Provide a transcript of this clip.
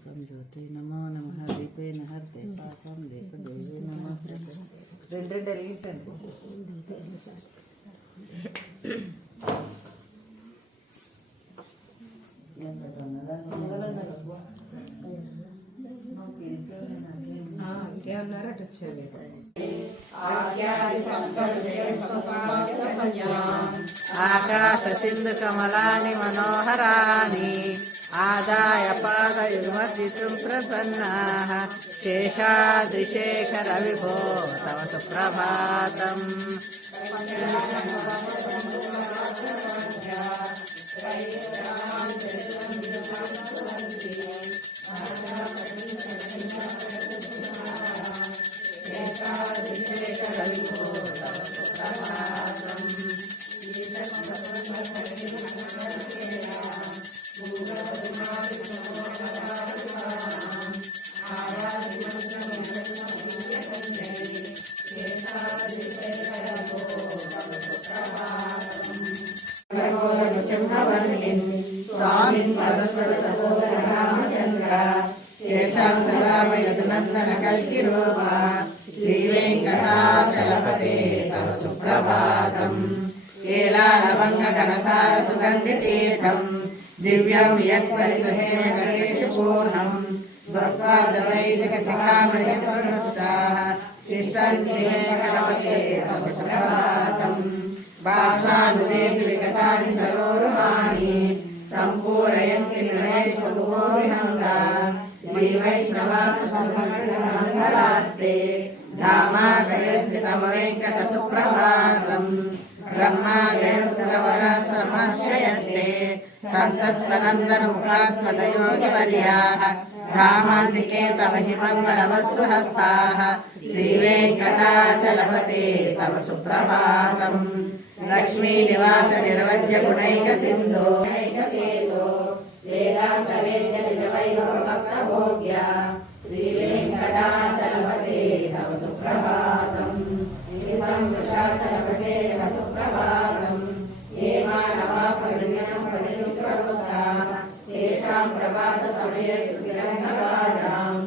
दीपं ज्योति नमो नमः दीपेन हरते पापं दीपदेवे नमस्ते రెండు వెలిగించండి ఇంకేమన్నారట వచ్చేది ఆకాశ సింధు కమలాని మనోహరాని ఆదాయ పాదయుగ్మర్జితుం ప్రసన్నాః శేషాద్రిశేఖర విభో తవ సుప్రభాతం स्वामिन् रामचन्द्र येषां रामयदुनन्दन कल्किरूपा श्रीवेङ्कटाचलपते तव सुप्रभातम् केलालवङ्गघनसार सुगन्धितीर्थम् दिव्यं यत्परितहेमकेशपूर्णम् द्वक्वादवैदिकशिखामणिपूर्णस्ताः तिष्ठन्ति मे कनपते तव सुप्रभातम् भाषानुदेति विकचानि सरोरुहाणि सम्पूरयन्ति निलयैकभुवो विहङ्गा श्रीवैष्णवास्ते धामाश्रयन्ति तम वेङ्कटसुप्रभातम् ब्रह्मादयस्तरवरसमश्रयस्ते सन्तस्तनन्दनमुखास्मदयोगिवर्याः धामान्तिके तव हि मङ्गलवस्तु हस्ताः श्रीवेङ्कटाचलपते तव सुप्रभातम् लक्ष्मी निवास निर्वज्य गुणैक सिन्धो वेदान्त वेद्य निजवैभवभक्तभोग्य श्रीवेङ्कटाचलपते तव सुप्रभातम् चलपते तव सुप्रभातम् ये मानवा प्रविजनं प्रणियुक्तवृत्ताः तेषां प्रभात समये सुतिरङ्गवाजाम्